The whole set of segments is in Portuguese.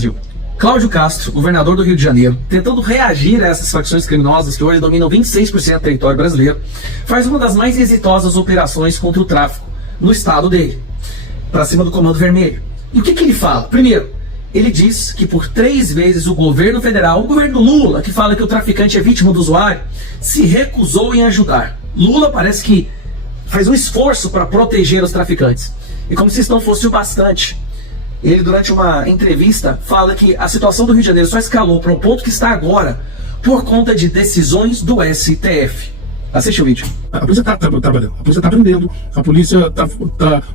Brasil. Cláudio Castro, governador do Rio de Janeiro, tentando reagir a essas facções criminosas que hoje dominam 26% do território brasileiro, faz uma das mais exitosas operações contra o tráfico no estado dele, para cima do Comando Vermelho. E o que ele fala? Primeiro, ele diz que por 3 vezes o governo federal, o governo Lula, que fala que o traficante é vítima do usuário, se recusou em ajudar. Lula parece que faz um esforço para proteger os traficantes. E como se isso não fosse o bastante, ele, durante uma entrevista, fala que a situação do Rio de Janeiro só escalou para o ponto que está agora por conta de decisões do STF. Assiste o vídeo. A polícia está trabalhando, a polícia está aprendendo, a polícia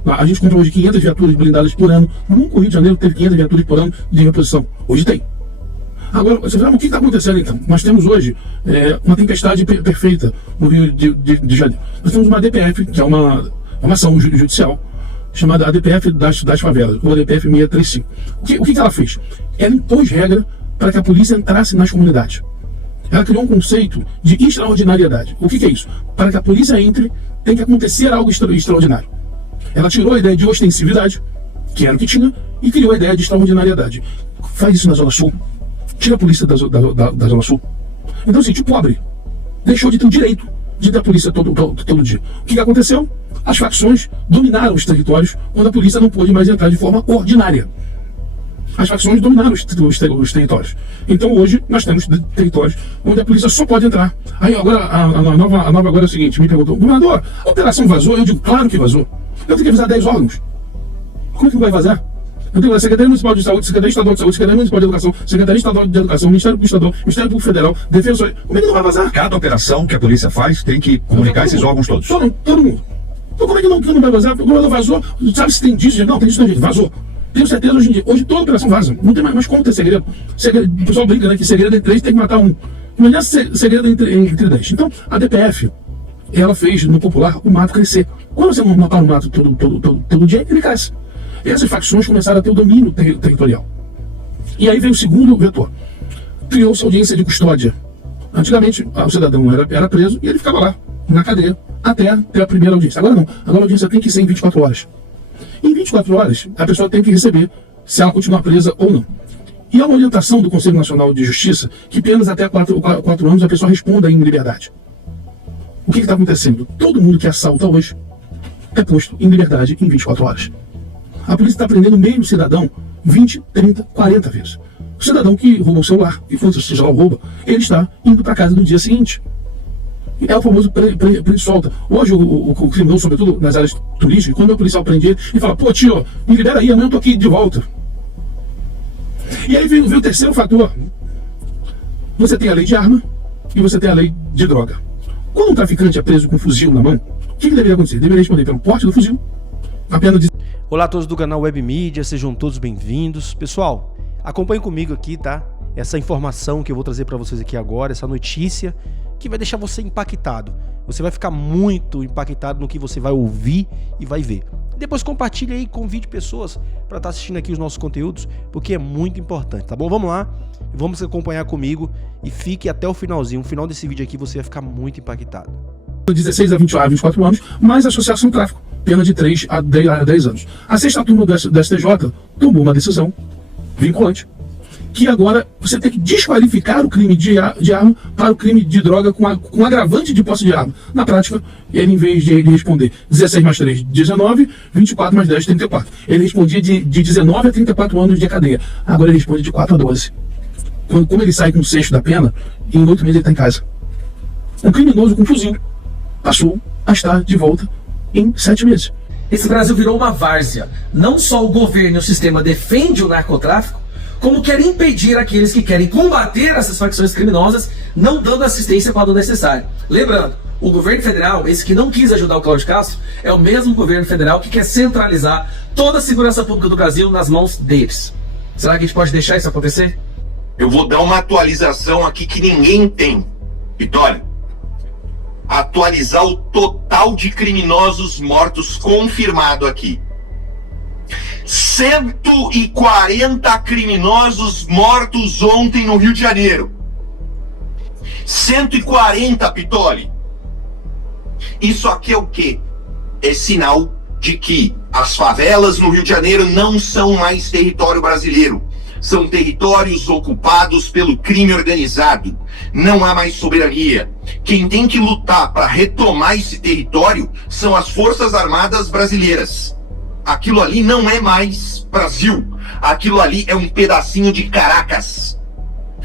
a gente compra hoje 500 viaturas blindadas por ano. Nunca o Rio de Janeiro teve 500 viaturas por ano de reposição. Hoje tem. Agora, você fala, o que está acontecendo então? Nós temos hoje uma tempestade perfeita no Rio de Janeiro. Nós temos uma ADPF, que é uma ação judicial, chamada ADPF das favelas, ou ADPF 635. O que ela fez? Ela impôs regra para que a polícia entrasse nas comunidades. Ela criou um conceito de extraordinariedade. O que é isso? Para que a polícia entre, tem que acontecer algo extraordinário. Ela tirou a ideia de ostensividade, que era o que tinha, e criou a ideia de extraordinariedade. Faz isso na Zona Sul. Tira a polícia da Zona Sul. Então, assim, tipo, pobre deixou de ter o direito de ter a polícia todo dia. O que aconteceu? As facções dominaram os territórios quando a polícia não pôde mais entrar de forma ordinária. As facções dominaram os territórios. Então hoje nós temos territórios onde a polícia só pode entrar. Aí agora a nova agora é o seguinte, me perguntou, governador, a operação vazou? Eu digo, claro que vazou. Eu tenho que avisar 10 órgãos. Como é que não vai vazar? Eu tenho a Secretaria Municipal de Saúde, Secretaria Estadual de Saúde, Secretaria Municipal de Educação, Secretaria Estadual de Educação, Ministério Público Estadual, Ministério Público Federal, Defensor. Como é que não vai vazar? Cada operação que a polícia faz tem que comunicar esses órgãos todos. Todo mundo. Então como é que não vai vazar? O governador vazou, sabe se tem indício? Não, tem indício, não, vazou. Tenho certeza hoje em dia. Hoje toda operação vaza. Não tem mais como ter segredo. O pessoal brinca, né? Que segredo entre 3 tem que matar um. Imagina segredo entre 10. Então, a DPF, ela fez no popular o mato crescer. Quando você não matar o mato todo dia, ele cresce. Essas facções começaram a ter o domínio territorial. E aí veio o segundo vetor. Criou-se audiência de custódia. Antigamente, o cidadão era preso e ele ficava lá, na cadeia, até ter a primeira audiência. Agora não. Agora a audiência tem que ser em 24 horas. Em 24 horas, a pessoa tem que receber se ela continuar presa ou não. E há uma orientação do Conselho Nacional de Justiça que apenas até 4 anos a pessoa responda em liberdade. O que está acontecendo? Todo mundo que assalta hoje é posto em liberdade em 24 horas. A polícia está prendendo o mesmo cidadão 20, 30, 40 vezes. O cidadão que rouba o celular, e seja lá o rouba, ele está indo para casa no dia seguinte. É o famoso prende solta. Hoje o criminoso, sobretudo nas áreas turísticas, quando o policial prende ele e fala, pô tio, me libera aí, amanhã eu tô aqui de volta. E aí veio o terceiro fator. Você tem a lei de arma e você tem a lei de droga. Quando um traficante é preso com um fuzil na mão, o que deveria acontecer? Deveria responder pelo porte do fuzil, a pena de... Olá a todos do canal Web Mídia, sejam todos bem-vindos. Pessoal, acompanhem comigo aqui, tá? Essa informação que eu vou trazer para vocês aqui agora, essa notícia que vai deixar você impactado. Você vai ficar muito impactado no que você vai ouvir e vai ver. Depois compartilhe aí, convide pessoas para estar assistindo aqui os nossos conteúdos, porque é muito importante, tá bom? Vamos lá, vamos acompanhar comigo e fique até o finalzinho. No final desse vídeo aqui você vai ficar muito impactado. 16 a 24 anos, mais associação tráfico, pena de 3 a 10 anos. A sexta turma do STJ tomou uma decisão vinculante, que agora você tem que desqualificar o crime de arma para o crime de droga com agravante de posse de arma. Na prática, ele, em vez de responder 16 mais 3, 19, 24 mais 10, 34. Ele respondia de 19 a 34 anos de cadeia. Agora ele responde de 4 a 12. Como ele sai com o sexto da pena, em 8 meses ele está em casa. Um criminoso com fuzil passou a estar de volta em 7 meses. Esse Brasil virou uma várzea. Não só o governo e o sistema defendem o narcotráfico, como quer impedir aqueles que querem combater essas facções criminosas, não dando assistência quando necessário. Lembrando, o governo federal, esse que não quis ajudar o Cláudio Castro, é o mesmo governo federal que quer centralizar toda a segurança pública do Brasil nas mãos deles. Será que a gente pode deixar isso acontecer? Eu vou dar uma atualização aqui que ninguém tem. Vitória, atualizar o total de criminosos mortos confirmado aqui. 140 criminosos mortos ontem no Rio de Janeiro. 140, Pitoli. Isso aqui é o quê? É sinal de que as favelas no Rio de Janeiro não são mais território brasileiro. São territórios ocupados pelo crime organizado. Não há mais soberania. Quem tem que lutar para retomar esse território são as Forças Armadas brasileiras. Aquilo ali não é mais Brasil. Aquilo ali é um pedacinho de Caracas.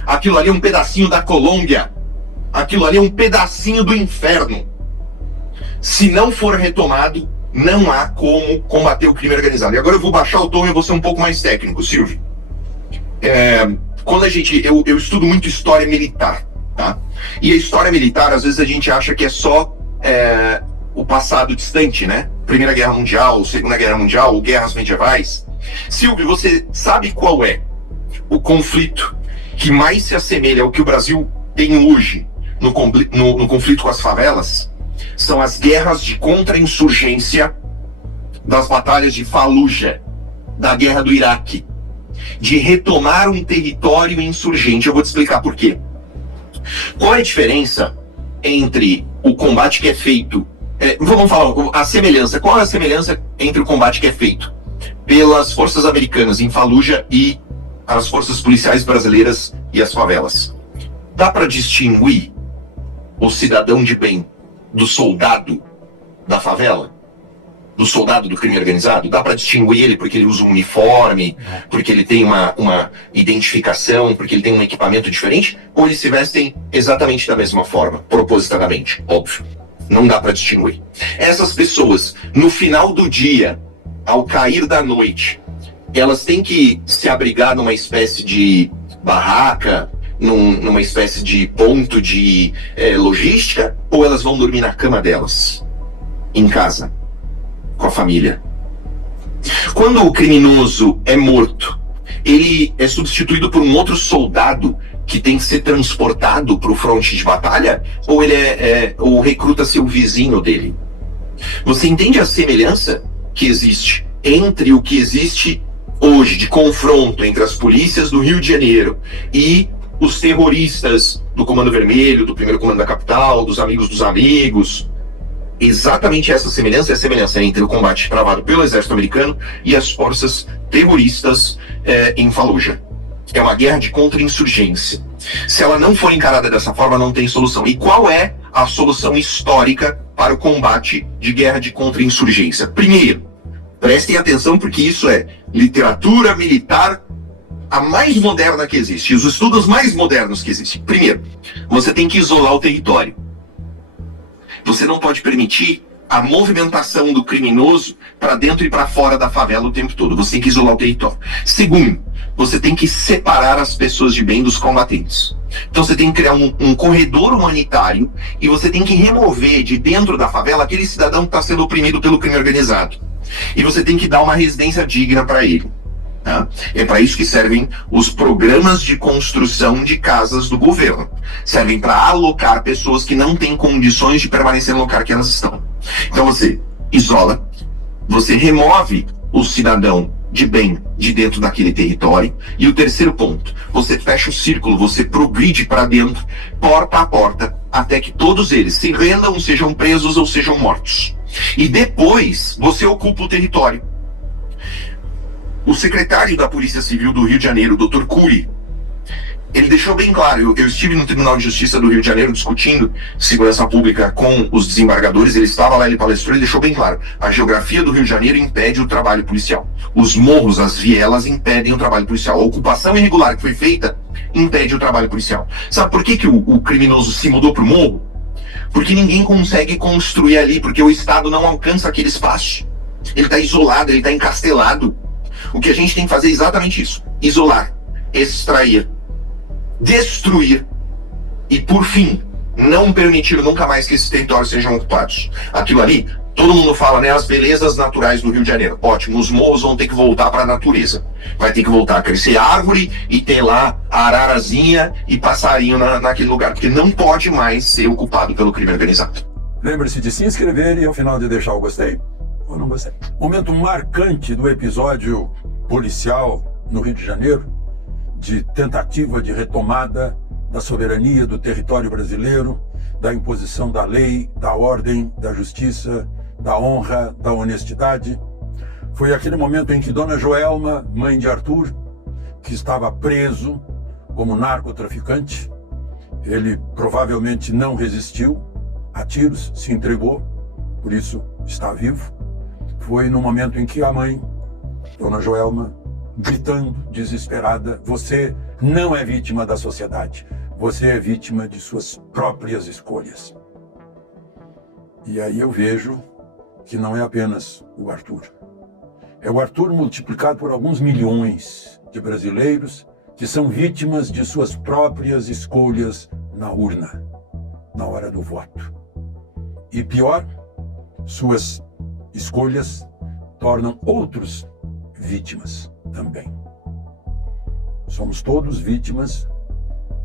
Aquilo ali é um pedacinho da Colômbia. Aquilo ali é um pedacinho do inferno. Se não for retomado, não há como combater o crime organizado. E agora eu vou baixar o tom e eu vou ser um pouco mais técnico, Silvio. Quando eu estudo muito história militar, tá? E a história militar, às vezes a gente acha que é só o passado distante, né? Primeira Guerra Mundial, Segunda Guerra Mundial, ou guerras medievais. Silvio, você sabe qual é o conflito que mais se assemelha ao que o Brasil tem hoje no conflito com as favelas? São as guerras de contra-insurgência das batalhas de Fallujah, da guerra do Iraque, de retomar um território insurgente. Eu vou te explicar por quê. Qual é a diferença entre o combate que é feito... vamos falar a semelhança. Qual é a semelhança entre o combate que é feito pelas forças americanas em Fallujah e as forças policiais brasileiras e as favelas? Dá para distinguir o cidadão de bem do soldado da favela? Do soldado do crime organizado? Dá para distinguir ele porque ele usa um uniforme, porque ele tem uma identificação, porque ele tem um equipamento diferente? Ou eles se vestem exatamente da mesma forma, propositadamente? Óbvio. Não dá para distinguir. Essas pessoas, no final do dia, ao cair da noite, elas têm que se abrigar numa espécie de barraca, numa espécie de ponto de logística, ou elas vão dormir na cama delas, em casa, com a família? Quando o criminoso é morto, ele é substituído por um outro soldado que tem que ser transportado para o fronte de batalha, ou ele ou recruta-se o vizinho dele? Você entende a semelhança que existe entre o que existe hoje de confronto entre as polícias do Rio de Janeiro e os terroristas do Comando Vermelho, do Primeiro Comando da Capital, dos Amigos dos Amigos? Exatamente essa semelhança é a semelhança entre o combate travado pelo exército americano e as forças terroristas em Fallujah. É uma guerra de contra-insurgência. Se ela não for encarada dessa forma, não tem solução. E qual é a solução histórica para o combate de guerra de contra-insurgência? Primeiro, prestem atenção, porque isso é literatura militar a mais moderna que existe, os estudos mais modernos que existem. Primeiro, você tem que isolar o território. Você não pode permitir a movimentação do criminoso para dentro e para fora da favela o tempo todo. Você tem que isolar o território. Segundo, você tem que separar as pessoas de bem dos combatentes. Então você tem que criar um corredor humanitário e você tem que remover de dentro da favela aquele cidadão que está sendo oprimido pelo crime organizado. E você tem que dar uma residência digna para ele. Tá? É para isso que servem os programas de construção de casas do governo. Servem para alocar pessoas que não têm condições de permanecer no lugar que elas estão. Então você isola, você remove o cidadão de bem de dentro daquele território. E o terceiro ponto, você fecha o círculo, você progride para dentro, porta a porta, até que todos eles se rendam, sejam presos ou sejam mortos. E depois você ocupa o território. O secretário da Polícia Civil do Rio de Janeiro, o Dr. Cury, ele deixou bem claro, eu estive no Tribunal de Justiça do Rio de Janeiro discutindo segurança pública com os desembargadores, ele estava lá, ele palestrou, ele deixou bem claro, a geografia do Rio de Janeiro impede o trabalho policial. Os morros, as vielas impedem o trabalho policial. A ocupação irregular que foi feita impede o trabalho policial. Sabe por que o criminoso se mudou para o morro? Porque ninguém consegue construir ali, porque o Estado não alcança aquele espaço. Ele está isolado, ele está encastelado. O que a gente tem que fazer é exatamente isso: isolar, extrair, destruir e, por fim, não permitir nunca mais que esses territórios sejam ocupados. Aquilo ali, todo mundo fala, né, as belezas naturais do Rio de Janeiro. Ótimo, os morros vão ter que voltar para a natureza. Vai ter que voltar a crescer árvore e ter lá a ararazinha e passarinho naquele lugar, porque não pode mais ser ocupado pelo crime organizado. Lembre-se de se inscrever e ao final de deixar o gostei ou não gostei. Momento marcante do episódio policial no Rio de Janeiro, de tentativa de retomada da soberania do território brasileiro, da imposição da lei, da ordem, da justiça, da honra, da honestidade. Foi aquele momento em que Dona Joelma, mãe de Arthur, que estava preso como narcotraficante. Ele provavelmente não resistiu a tiros, se entregou, por isso está vivo. Foi no momento em que a mãe, Dona Joelma, gritando, desesperada: você não é vítima da sociedade, você é vítima de suas próprias escolhas. E aí eu vejo que não é apenas o Arthur. É o Arthur multiplicado por alguns milhões de brasileiros que são vítimas de suas próprias escolhas na urna, na hora do voto. E pior, suas escolhas tornam outros vítimas também. Somos todos vítimas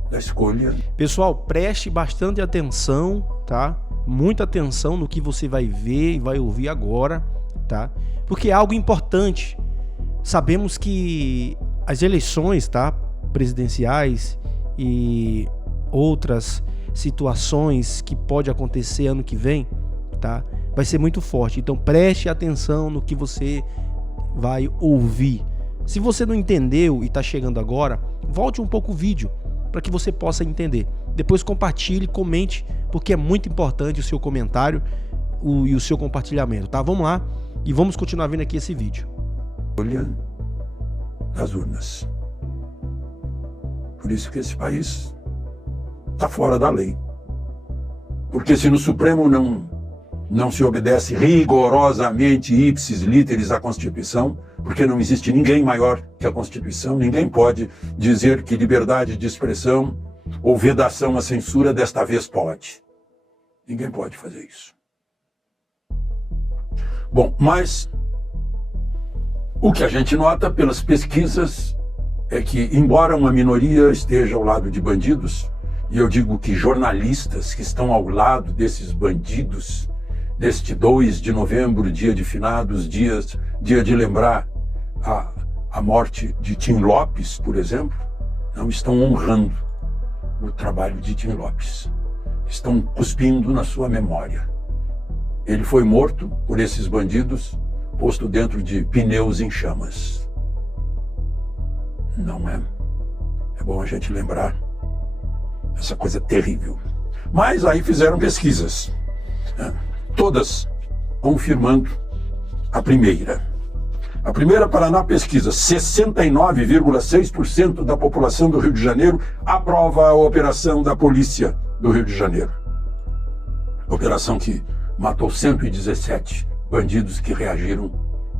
da escolha. Pessoal, preste bastante atenção, tá? Muita atenção no que você vai ver e vai ouvir agora, tá? Porque é algo importante. Sabemos que as eleições, tá, presidenciais e outras situações que pode acontecer ano que vem, tá, vai ser muito forte. Então preste atenção no que você vai ouvir. Se você não entendeu e está chegando agora, volte um pouco o vídeo para que você possa entender. Depois compartilhe, comente, porque é muito importante o seu comentário e o seu compartilhamento, tá? Vamos lá e vamos continuar vendo aqui esse vídeo. Escolha das urnas. Por isso que esse país está fora da lei. Porque se no Supremo não se obedece rigorosamente, ipsis literis, à Constituição, porque não existe ninguém maior que a Constituição, ninguém pode dizer que liberdade de expressão ou vedação à censura desta vez pode. Ninguém pode fazer isso. Bom, mas o que a gente nota pelas pesquisas é que, embora uma minoria esteja ao lado de bandidos, e eu digo que jornalistas que estão ao lado desses bandidos, neste 2 de novembro, dia de finados, dia de lembrar a morte de Tim Lopes, por exemplo, não estão honrando o trabalho de Tim Lopes. Estão cuspindo na sua memória. Ele foi morto por esses bandidos, posto dentro de pneus em chamas. Não é? É bom a gente lembrar essa coisa terrível. Mas aí fizeram pesquisas, né? Todas confirmando a primeira. A primeira Paraná Pesquisa, 69,6% da população do Rio de Janeiro aprova a operação da polícia do Rio de Janeiro. Operação que matou 117 bandidos que reagiram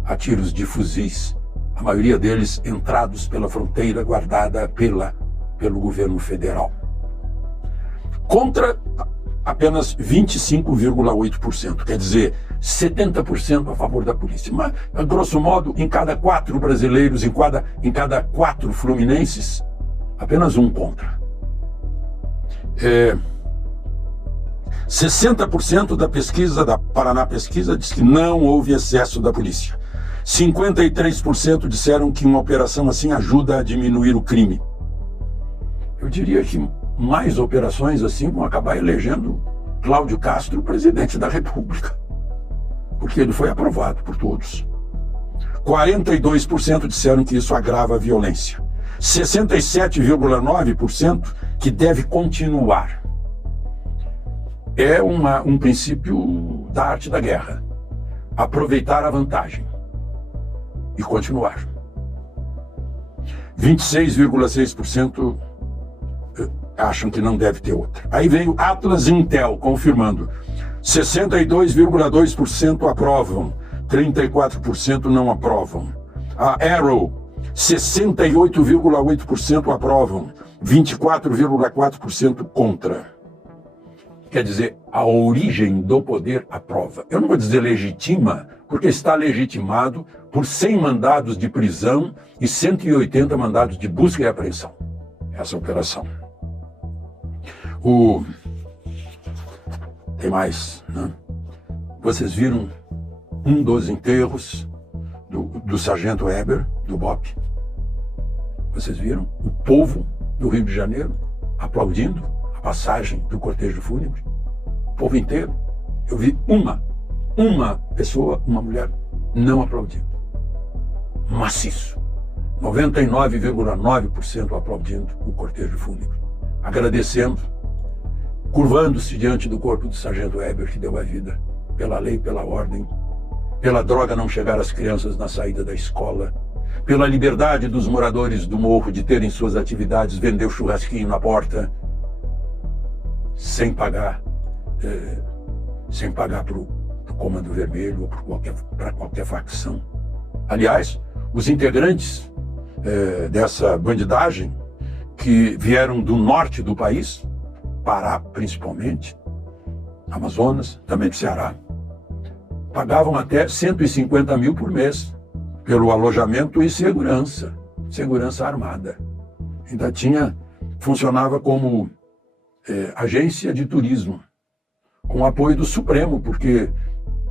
a tiros de fuzis, a maioria deles entrados pela fronteira guardada pelo governo federal. Contra apenas 25,8%, quer dizer, 70% a favor da polícia. Mas, grosso modo, em cada 4 brasileiros, em cada 4 fluminenses, apenas um contra. 60% da pesquisa, da Paraná Pesquisa, diz que não houve excesso da polícia. 53% disseram que uma operação assim ajuda a diminuir o crime. Eu diria que mais operações assim vão acabar elegendo Cláudio Castro presidente da República, porque ele foi aprovado por todos. 42% disseram que isso agrava a violência. 67,9% que deve continuar. É um princípio da arte da guerra. Aproveitar a vantagem e continuar. 26,6% acham que não deve ter outra. Aí veio Atlas Intel confirmando. 62,2% aprovam, 34% não aprovam. A Arrow, 68,8% aprovam, 24,4% contra. Quer dizer, a origem do poder aprova. Eu não vou dizer legitima, porque está legitimado por 100 mandados de prisão e 180 mandados de busca e apreensão. Essa operação. Tem mais, né? Vocês viram um dos enterros do sargento Weber, do BOPE? Vocês viram o povo do Rio de Janeiro aplaudindo a passagem do cortejo fúnebre? O povo inteiro. Eu vi uma pessoa, uma mulher, não aplaudindo. Maciço. 99,9% aplaudindo o cortejo fúnebre, agradecendo, curvando-se diante do corpo do sargento Weber, que deu a vida pela lei, pela ordem, pela droga não chegar às crianças na saída da escola, pela liberdade dos moradores do morro de terem suas atividades, vender o churrasquinho na porta, sem pagar para o Comando Vermelho ou para qualquer facção. Aliás, os integrantes dessa bandidagem que vieram do norte do país, Pará principalmente, Amazonas, também do Ceará, pagavam até 150 mil por mês pelo alojamento e segurança armada. Ainda funcionava como agência de turismo, com apoio do Supremo, porque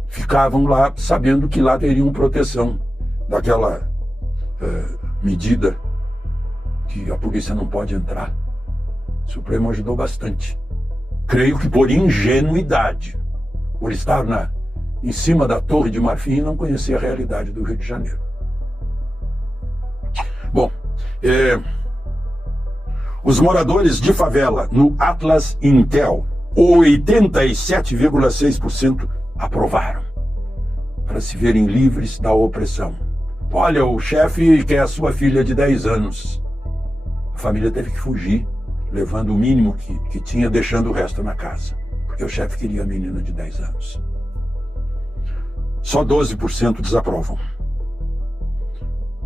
ficavam lá sabendo que lá teriam proteção daquela medida que a polícia não pode entrar. O Supremo ajudou bastante. Creio que por ingenuidade, por estar em cima da Torre de Marfim e não conhecer a realidade do Rio de Janeiro. Bom, os moradores de favela no Atlas Intel, 87,6% aprovaram, para se verem livres da opressão. Olha, o chefe quer a sua filha de 10 anos. A família teve que fugir, levando o mínimo que tinha, deixando o resto na casa, porque o chefe queria a menina de 10 anos. Só 12% desaprovam.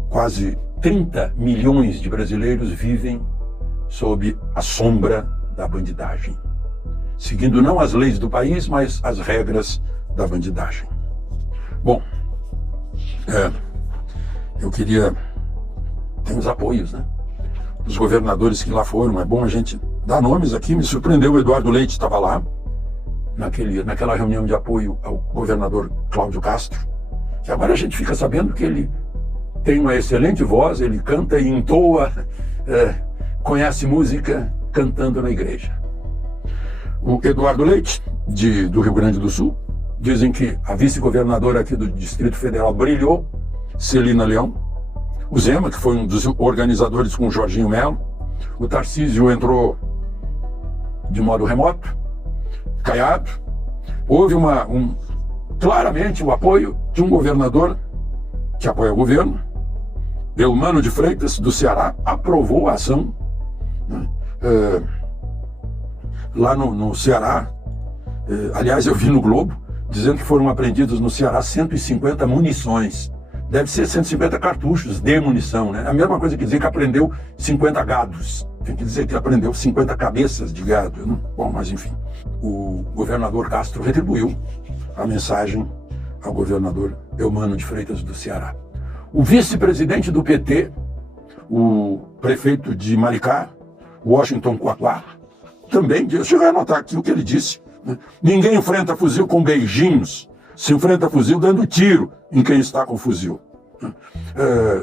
Quase 30 milhões de brasileiros vivem sob a sombra da bandidagem, seguindo não as leis do país, mas as regras da bandidagem. Bom, eu queria... Tem os apoios, né? Dos governadores que lá foram. É bom a gente dar nomes aqui. Me surpreendeu, o Eduardo Leite estava lá, naquela reunião de apoio ao governador Cláudio Castro, que agora a gente fica sabendo que ele tem uma excelente voz, ele canta e entoa, conhece música cantando na igreja. O Eduardo Leite, do Rio Grande do Sul, dizem que a vice-governadora aqui do Distrito Federal brilhou, Celina Leão. O Zema, que foi um dos organizadores com o Jorginho Melo. O Tarcísio entrou de modo remoto. Caiado. Houve claramente o apoio de um governador que apoia o governo. Eumano de Freitas, do Ceará, aprovou a ação. Lá no Ceará, aliás, eu vi no Globo, dizendo que foram apreendidos no Ceará 150 munições. Deve ser 150 cartuchos de munição, né? A mesma coisa que dizer que apreendeu 50 gados. Tem que dizer que apreendeu 50 cabeças de gado, né? Bom, mas enfim. O governador Castro retribuiu a mensagem ao governador Eumano de Freitas, do Ceará. O vice-presidente do PT, o prefeito de Maricá, Washington Quaquá, também disse, deixa eu anotar aqui o que ele disse, né? Ninguém enfrenta fuzil com beijinhos, se enfrenta fuzil dando tiro em quem está com fuzil.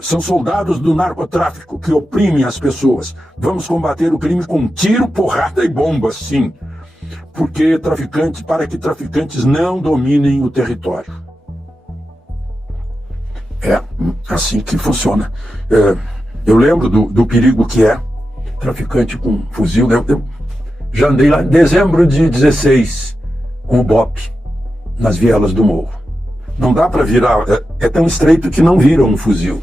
São soldados do narcotráfico que oprimem as pessoas. Vamos combater o crime com tiro, porrada e bomba, sim. Para que traficantes não dominem o território. É assim que funciona. Eu lembro do perigo que é traficante com fuzil. Eu já andei lá em dezembro de 16 com o BOP nas vielas do morro. Não dá para virar, é tão estreito que não vira um fuzil.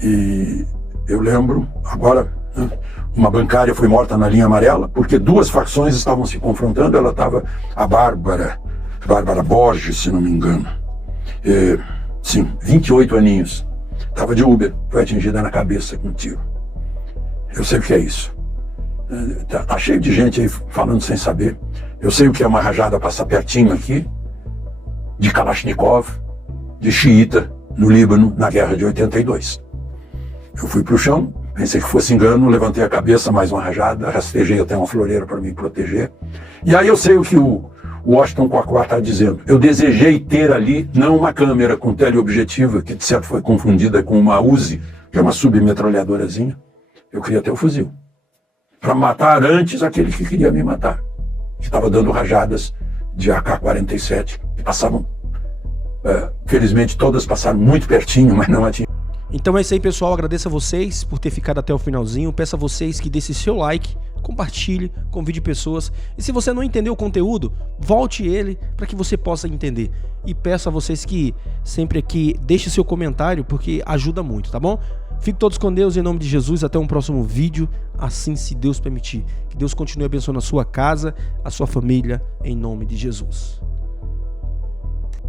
E eu lembro, agora, uma bancária foi morta na linha amarela, porque duas facções estavam se confrontando. Ela estava, a Bárbara Borges, se não me engano. Sim, 28 aninhos. Estava de Uber, foi atingida na cabeça com um tiro. Eu sei o que é isso. Tá cheio de gente aí falando sem saber. Eu sei o que é uma rajada passar pertinho aqui, de Kalashnikov, de xiita, no Líbano, na guerra de 82. Eu fui para o chão, pensei que fosse engano, levantei a cabeça, mais uma rajada, rastejei até uma floreira para me proteger. E aí eu sei o que o Washington Quaquá está dizendo. Eu desejei ter ali, não uma câmera com teleobjetiva, que de certo foi confundida com uma Uzi, que é uma submetralhadorazinha. Eu queria ter o fuzil, para matar antes aquele que queria me matar, que estava dando rajadas de AK-47, que passavam, felizmente todas passaram muito pertinho, mas não atingiam. Então é isso aí, pessoal. Agradeço a vocês por ter ficado até o finalzinho. Peço a vocês que deixem seu like, compartilhe, convide pessoas. E se você não entendeu o conteúdo, volte ele para que você possa entender. E peço a vocês que sempre aqui deixem seu comentário, porque ajuda muito, tá bom? Fiquem todos com Deus, em nome de Jesus. Até um próximo vídeo, assim se Deus permitir. Que Deus continue abençoando a sua casa, a sua família, em nome de Jesus.